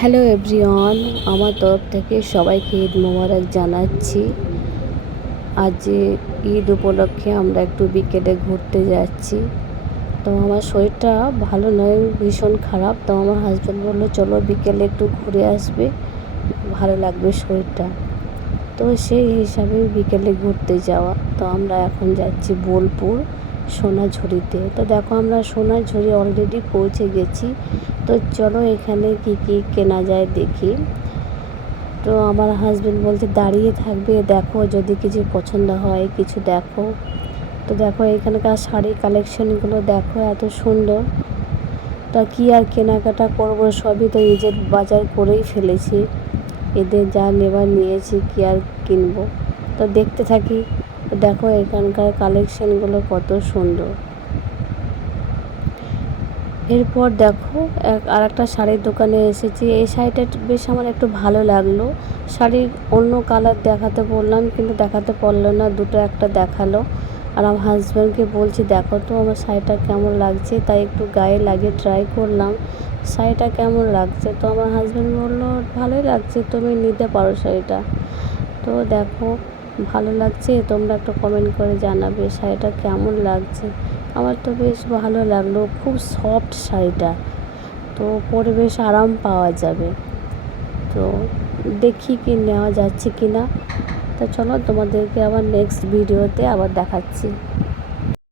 Hello everyone, আমার তরফ থেকে সবাইকে ঈদ মোবারক জানাচ্ছি। আজ ঈদ উপলক্ষে আমরা একটু বিকেলে ঘুরতে যাচ্ছি। তো আমার শরীরটা ভালো নয়, ভীষণ খারাপ। তো আমার হাজব্যান্ড বললো চলো বিকেলে একটু ঘুরে আসবে, ভালো লাগবে শরীরটা। তো সেই হিসাবে বিকেলে ঘুরতে যাওয়া। তো আমরা এখন যাচ্ছি বোলপুর সোনাঝুরিতে। তো দেখো আমরা সোনাঝুরি অলরেডি পৌঁছে গেছি। তো চলো এখানে কি কি কেনা যায় দেখি। তো আমার হাজব্যান্ড বলছে দাঁড়িয়ে থাকবে, দেখো যদি কিছু পছন্দ হয় কিছু দেখো। তো দেখো এখানকার শাড়ি কালেকশনগুলো দেখো, এত সুন্দর। তা কি আর কেনাকাটা করব, সবই তো ঈদের বাজার করেই ফেলেছি। ঈদের যা নেবার নিয়েছি, কি আর কিনবো। তো দেখতে থাকি। তো দেখো এখানকার কালেকশনগুলো কত সুন্দর। এরপর দেখো আর একটা শাড়ির দোকানে এসেছি। এই শাড়িটা বেশ আমার একটু ভালো লাগলো। শাড়ির অন্য কালার দেখাতে বললাম কিন্তু দেখাতে পারলো না, দুটো একটা দেখালো। আর আমার হাজব্যান্ডকে বলছি দেখো তো আমার শাড়িটা কেমন লাগছে, তাই একটু গায়ে লাগিয়ে ট্রাই করলাম শাড়িটা কেমন লাগছে। তো আমার হাজব্যান্ড বললো ভালোই লাগছে, তুমি নিতে পারো শাড়িটা। তো দেখো ভালো লাগছে, তোমরা একটু কমেন্ট করে জানাবে শাড়িটা কেমন লাগছে। আমার তো বেশ ভালো লাগলো, খুব সফট শাড়িটা, তো পরে বেশ আরাম পাওয়া যাবে। তো দেখি কি নেওয়া যাচ্ছে কি না। তো চলো তোমাদেরকে আবার নেক্সট ভিডিওতে আবার দেখাচ্ছি।